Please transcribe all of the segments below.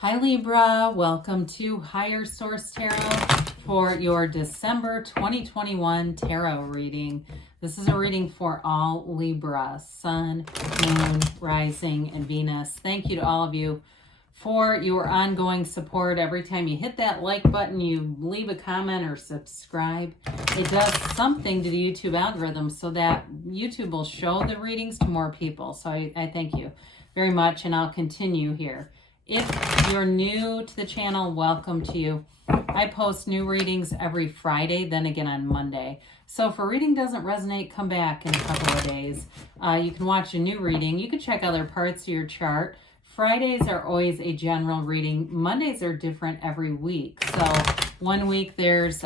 Hi Libra, welcome to Higher Source Tarot for your December 2021 tarot reading. This is a reading for all Libra, Sun, Moon, Rising, and Venus. Thank you to all of you for your ongoing support. Every time you hit that like button, you leave a comment or subscribe. It does something to the YouTube algorithm so that YouTube will show the readings to more people. So I thank you very much, and I'll continue here. If you're new to the channel, welcome to you. I post new readings every Friday, then again on Monday. So if a reading doesn't resonate, come back in a couple of days. You can watch a new reading. You can check other parts of your chart. Fridays are always a general reading. Mondays are different every week. So one week there's,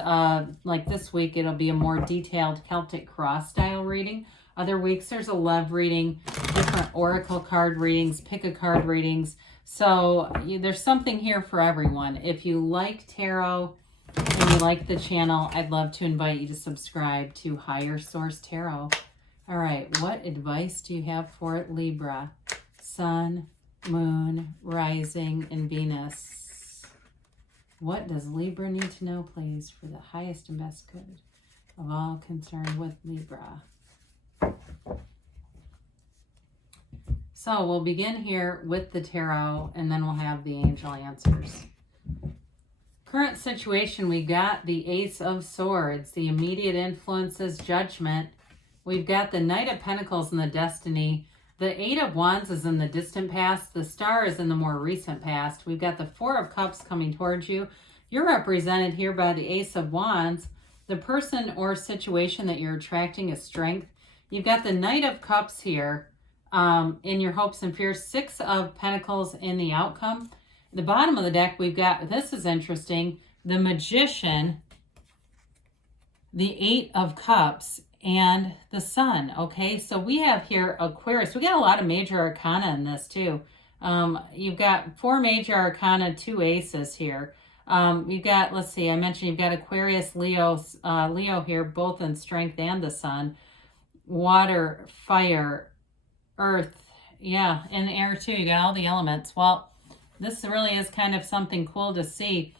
like this week, it'll be a more detailed Celtic cross style reading. Other weeks there's a love reading, different oracle card readings, pick a card readings. So there's something here for everyone. If you like tarot and you like the channel, I'd love to invite you to subscribe to Higher Source Tarot. All right, what advice do you have for it, Libra? Sun, Moon, Rising, and Venus. What does Libra need to know, please, for the highest and best good of all concerned with Libra? So we'll begin here with the tarot, and then we'll have the angel answers. Current situation, we got the Ace of Swords, the immediate influences, Judgment. We've got the Knight of Pentacles and the Destiny. The Eight of Wands is in the distant past. The Star is in the more recent past. We've got the Four of Cups coming towards you. You're represented here by the Ace of Wands. The person or situation that you're attracting is strength. You've got the Knight of Cups here. In your hopes and fears, Six of Pentacles in the outcome. The bottom of the deck, we've got, this is interesting, the Magician, the Eight of Cups, and the Sun. Okay, so we have here Aquarius. We got a lot of major arcana in this too. You've got 4 major arcana, 2 aces here. You've got, let's see, I mentioned you've got Aquarius, Leo here, both in strength and the Sun. Water, fire, earth, yeah, and air too. You got all the elements. Well, this really is kind of something cool to see.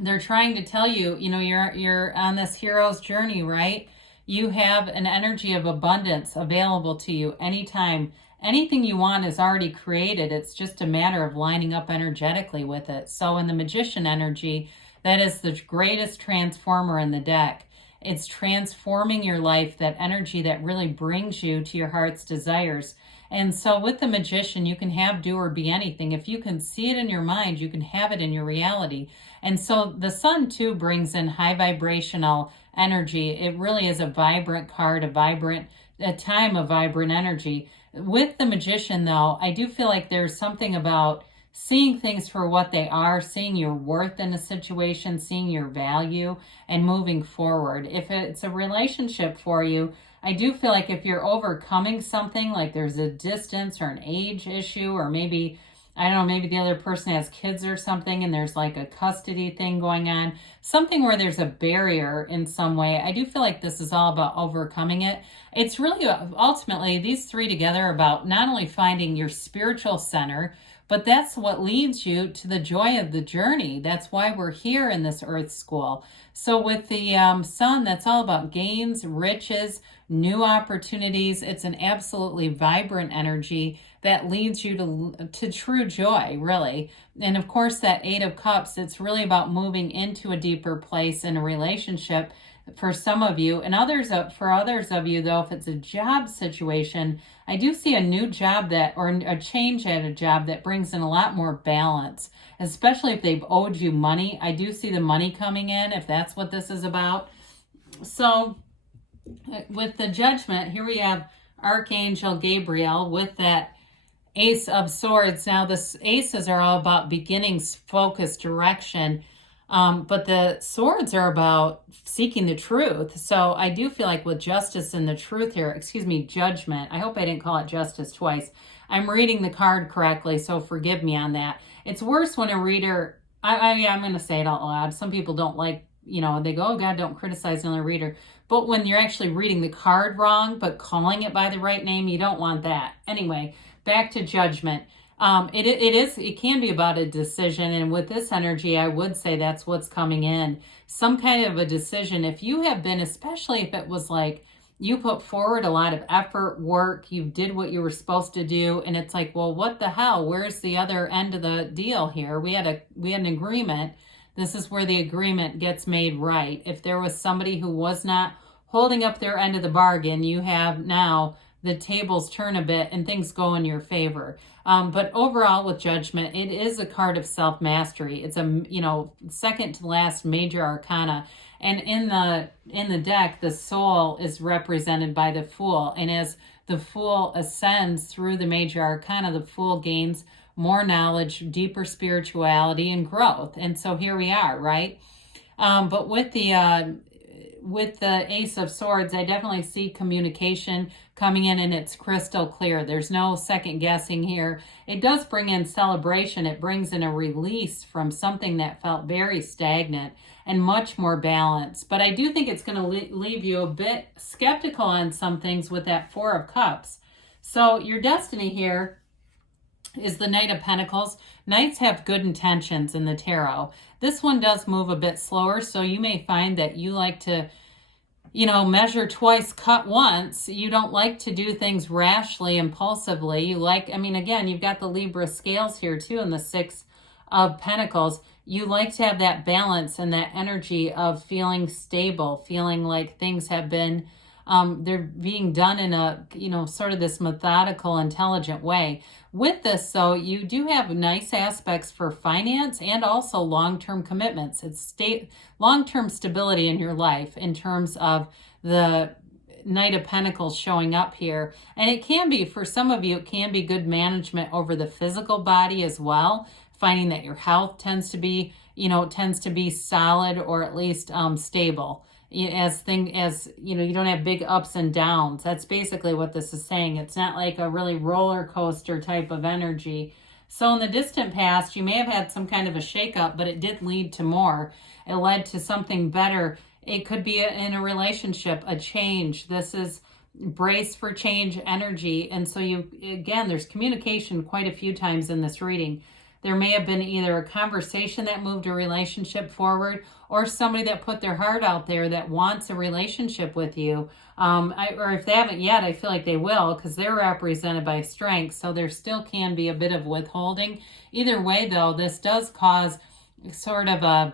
They're trying to tell you, you know, you're on this hero's journey, right? You have an energy of abundance available to you anytime. Anything you want is already created. It's just a matter of lining up energetically with it. So in the Magician energy, that is the greatest transformer in the deck. It's transforming your life, that energy that really brings you to your heart's desires. And so with the Magician, you can have, do, or be anything. If you can see it in your mind, you can have it in your reality. And so the Sun too brings in high vibrational energy. It really is a vibrant card, a time of vibrant energy. With the Magician though, I do feel like there's something about seeing things for what they are, seeing your worth in a situation, seeing your value, and moving forward. If it's a relationship for you, I do feel like if you're overcoming something, like there's a distance or an age issue, or maybe, I don't know, maybe the other person has kids or something and there's like a custody thing going on, something where there's a barrier in some way, I do feel like this is all about overcoming it. It's really, ultimately, these three together are about not only finding your spiritual center, but that's what leads you to the joy of the journey. That's why we're here in this earth school. So with the Sun, that's all about gains, riches, new opportunities. It's an absolutely vibrant energy that leads you to true joy, really. And of course, that Eight of Cups, it's really about moving into a deeper place in a relationship for some of you. And for others of you, though, if it's a job situation, I do see a new job or a change at a job that brings in a lot more balance, especially if they've owed you money. I do see the money coming in, if that's what this is about. So with the Judgment, here we have Archangel Gabriel with that Ace of Swords. Now, the aces are all about beginnings, focus, direction. But the swords are about seeking the truth. So I do feel like with justice and the truth here, Judgment. I hope I didn't call it justice twice. I'm reading the card correctly, so forgive me on that. It's worse when a reader, I'm going to say it out loud. Some people don't like, they go, oh God, don't criticize another reader. But when you're actually reading the card wrong, but calling it by the right name, you don't want that. Anyway, back to Judgment. It can be about a decision, and with this energy, I would say that's what's coming in. Some kind of a decision. If you have been, especially if it was like you put forward a lot of effort, work, you did what you were supposed to do, and it's like, well, what the hell? Where's the other end of the deal here? We had an agreement. This is where the agreement gets made right. If there was somebody who was not holding up their end of the bargain, you have now the tables turn a bit and things go in your favor. But overall with Judgment, it is a card of self-mastery. It's a, second to last major arcana. And in the deck, the Soul is represented by the Fool. And as the Fool ascends through the major arcana, the Fool gains more knowledge, deeper spirituality, and growth. And so here we are, right? But with the Ace of Swords, I definitely see communication coming in, and it's crystal clear. There's no second guessing here. It does bring in celebration. It brings in a release from something that felt very stagnant and much more balanced. But I do think it's going to leave you a bit skeptical on some things with that Four of Cups. So your destiny here is the Knight of Pentacles. Knights have good intentions in the tarot. This one does move a bit slower, so you may find that you like to, measure twice, cut once. You don't like to do things rashly, impulsively. You like, again, you've got the Libra scales here too, and the Six of Pentacles. You like to have that balance and that energy of feeling stable, feeling like things have been they're being done in a, sort of this methodical, intelligent way. With this, though, you do have nice aspects for finance and also long-term commitments. It's long-term stability in your life in terms of the Knight of Pentacles showing up here. And it can be, for some of you, it can be good management over the physical body as well, finding that your health tends to be, solid or at least stable. As you don't have big ups and downs. That's basically what this is saying. It's not like a really roller coaster type of energy. So in the distant past, you may have had some kind of a shakeup, but it did lead to more. It led to something better. It could be in a relationship, a change. This is brace for change energy. And so there's communication quite a few times in this reading. There may have been either a conversation that moved a relationship forward, or somebody that put their heart out there that wants a relationship with you. Or if they haven't yet, I feel like they will, because they're represented by strength. So there still can be a bit of withholding. Either way, though, this does cause sort of a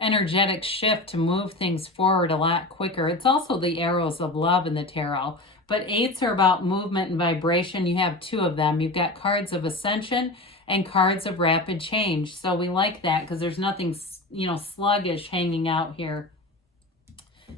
energetic shift to move things forward a lot quicker. It's also the arrows of love in the tarot. But eights are about movement and vibration. You have two of them. You've got cards of ascension and cards of rapid change. So we like that because there's nothing, sluggish hanging out here.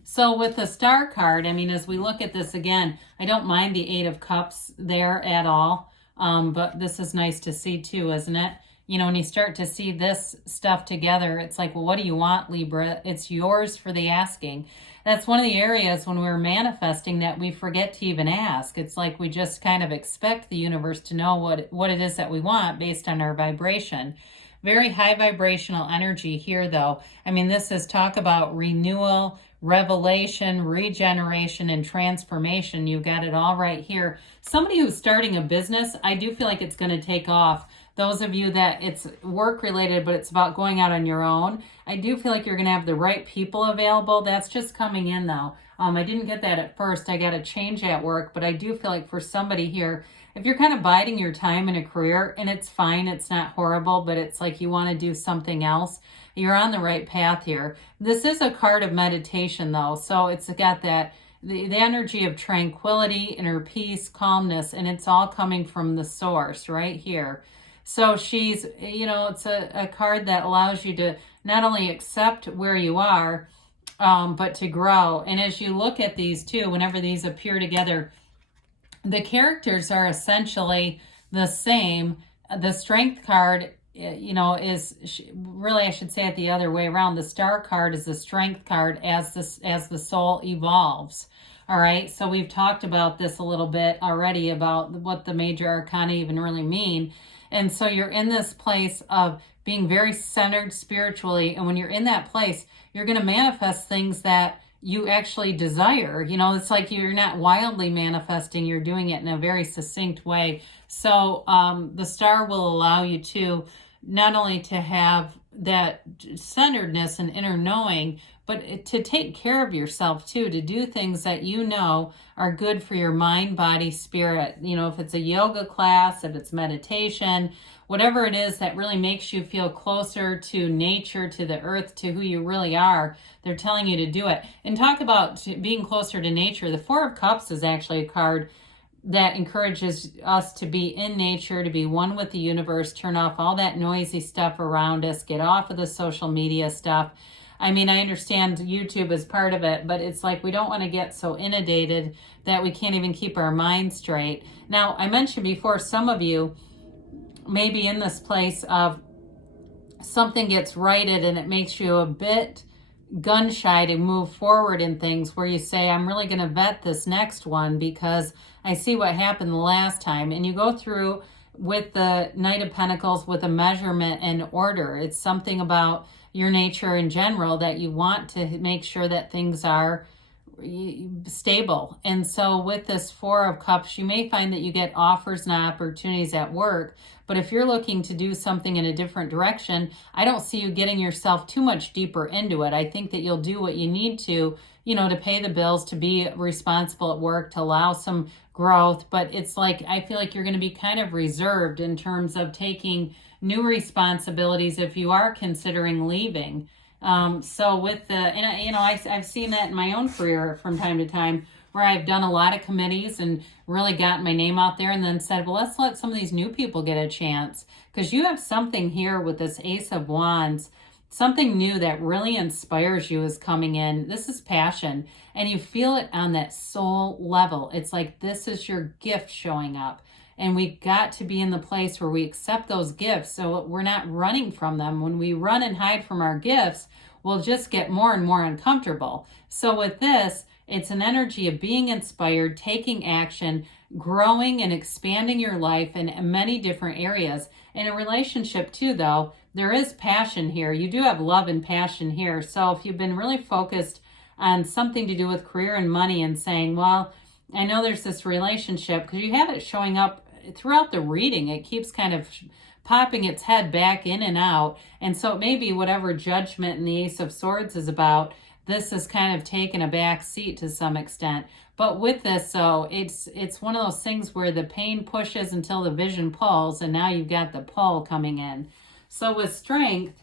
So with the Star card, as we look at this again, I don't mind the Eight of Cups there at all. But this is nice to see too, isn't it? When you start to see this stuff together, it's like, well, what do you want, Libra? It's yours for the asking. That's one of the areas when we're manifesting that we forget to even ask. It's like we just kind of expect the universe to know what it is that we want based on our vibration. Very high vibrational energy here, though. This is talk about renewal, revelation, regeneration, and transformation. You've got it all right here. Somebody who's starting a business, I do feel like it's going to take off. Those of you that it's work related, but it's about going out on your own, I do feel like you're going to have the right people available. That's just coming in though. I didn't get that at first. I got a change at work, but I do feel like for somebody here, if you're kind of biding your time in a career, and it's fine, it's not horrible, but it's like you want to do something else, you're on the right path here. This is a card of meditation though, so it's got that the energy of tranquility, inner peace, calmness, and it's all coming from the source right here. So she's, it's a card that allows you to not only accept where you are, but to grow. And as you look at these two, whenever these appear together, the characters are essentially the same. The Strength card, is really, I should say it the other way around. The Star card is the Strength card as the soul evolves. All right, so we've talked about this a little bit already about what the major arcana even really mean. And so you're in this place of being very centered spiritually. And when you're in that place, you're going to manifest things that you actually desire. You know, it's like you're not wildly manifesting, you're doing it in a very succinct way. So the star will allow you to not only to have that centeredness and inner knowing, but to take care of yourself too, to do things that you know are good for your mind, body, spirit. You know, if it's a yoga class, if it's meditation, whatever it is that really makes you feel closer to nature, to the earth, to who you really are, they're telling you to do it. And talk about being closer to nature. The Four of Cups is actually a card that encourages us to be in nature, to be one with the universe, turn off all that noisy stuff around us, get off of the social media stuff. I mean, I understand YouTube is part of it, but it's like we don't want to get so inundated that we can't even keep our mind straight. Now, I mentioned before, some of you may be in this place of something gets righted and it makes you a bit gun shy to move forward in things, where you say, I'm really going to vet this next one because I see what happened the last time. And you go through with the Knight of Pentacles with a measurement and order. It's something about your nature in general that you want to make sure that things are stable. And so with this Four of Cups, you may find that you get offers and opportunities at work, but if you're looking to do something in a different direction, I don't see you getting yourself too much deeper into it. I think that you'll do what you need to, you know, to pay the bills, to be responsible at work, to allow some growth. But it's like, I feel like you're going to be kind of reserved in terms of taking new responsibilities if you are considering leaving. So with the, and you know, I've seen that in my own career from time to time, where I've done a lot of committees and really gotten my name out there, and then said, well, let's let some of these new people get a chance, because you have something here with this Ace of Wands, something new that really inspires you is coming in. This is passion, and you feel it on that soul level. It's like this is your gift showing up. And we got to be in the place where we accept those gifts, so we're not running from them. When we run and hide from our gifts, we'll just get more and more uncomfortable. So with this, it's an energy of being inspired, taking action, growing and expanding your life in many different areas. In a relationship too, though, there is passion here. You do have love and passion here. So if you've been really focused on something to do with career and money and saying, well, I know there's this relationship, because you have it showing up throughout the reading. It keeps kind of popping its head back in and out. And so it may be whatever Judgment and the Ace of Swords is about, this is kind of taken a back seat to some extent. But with this, so it's one of those things where the pain pushes until the vision pulls, and now you've got the pull coming in. So with Strength,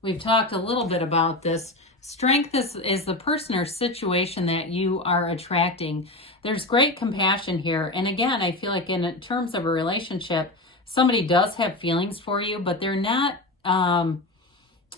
we've talked a little bit about this. Strength is the person or situation that you are attracting. There's great compassion here. And again, I feel like in terms of a relationship, somebody does have feelings for you, but they're not,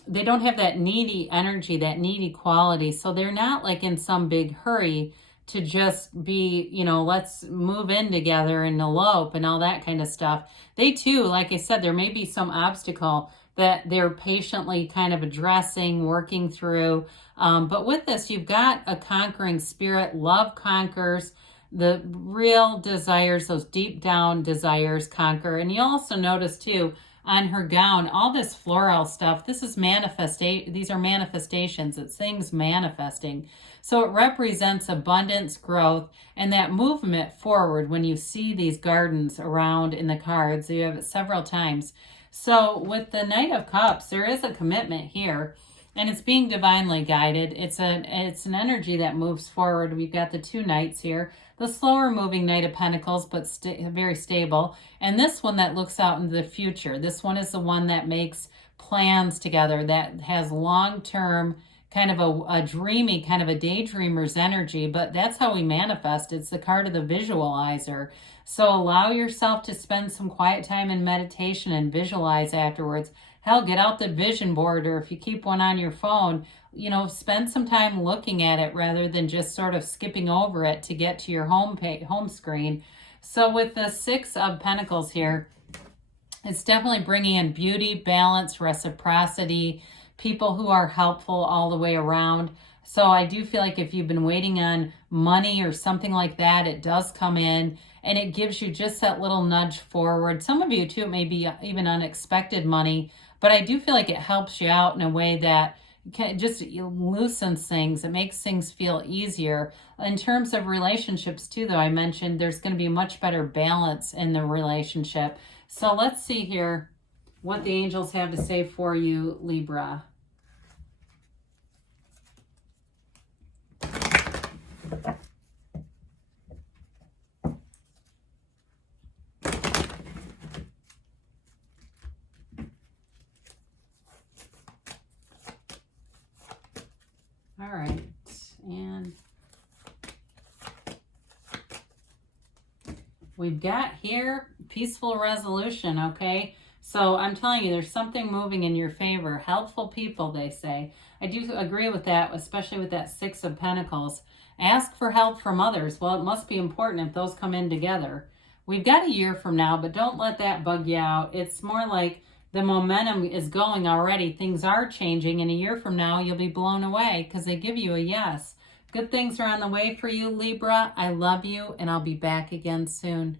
they don't have that needy energy, that needy quality. So they're not like in some big hurry to just be, you know, let's move in together and elope and all that kind of stuff. They too, like I said, there may be some obstacle that they're patiently kind of addressing, working through. But with this, you've got a conquering spirit. Love conquers. The real desires, those deep down desires, conquer. And you also notice too, on her gown, all this floral stuff, this is these are manifestations. It's things manifesting. So it represents abundance, growth, and that movement forward when you see these gardens around in the cards. You have it several times. So with the Knight of Cups, there is a commitment here, and it's being divinely guided. It's an energy that moves forward. We've got the two knights here, the slower moving Knight of Pentacles, but very stable. And this one that looks out into the future. This one is the one that makes plans together, that has long-term kind of a dreamy, kind of a daydreamer's energy, but that's how we manifest. It's the card of the visualizer. So allow yourself to spend some quiet time in meditation and visualize afterwards. Hell, get out the vision board, or if you keep one on your phone, you know, spend some time looking at it rather than just sort of skipping over it to get to your home screen. So with the Six of Pentacles here, it's definitely bringing in beauty, balance, reciprocity, people who are helpful all the way around. So I do feel like if you've been waiting on money or something like that, it does come in, and it gives you just that little nudge forward. Some of you too, it may be even unexpected money, but I do feel like it helps you out in a way that just loosens things. It makes things feel easier. In terms of relationships too, though, I mentioned there's going to be much better balance in the relationship. So let's see here what the angels have to say for you, Libra. All right, and we've got here peaceful resolution, okay? So I'm telling you, there's something moving in your favor. Helpful people, they say. I do agree with that, especially with that Six of Pentacles. Ask for help from others. Well, it must be important if those come in together. We've got a year from now, but don't let that bug you out. It's more like the momentum is going already. Things are changing, and a year from now, you'll be blown away because they give you a yes. Good things are on the way for you, Libra. I love you, and I'll be back again soon.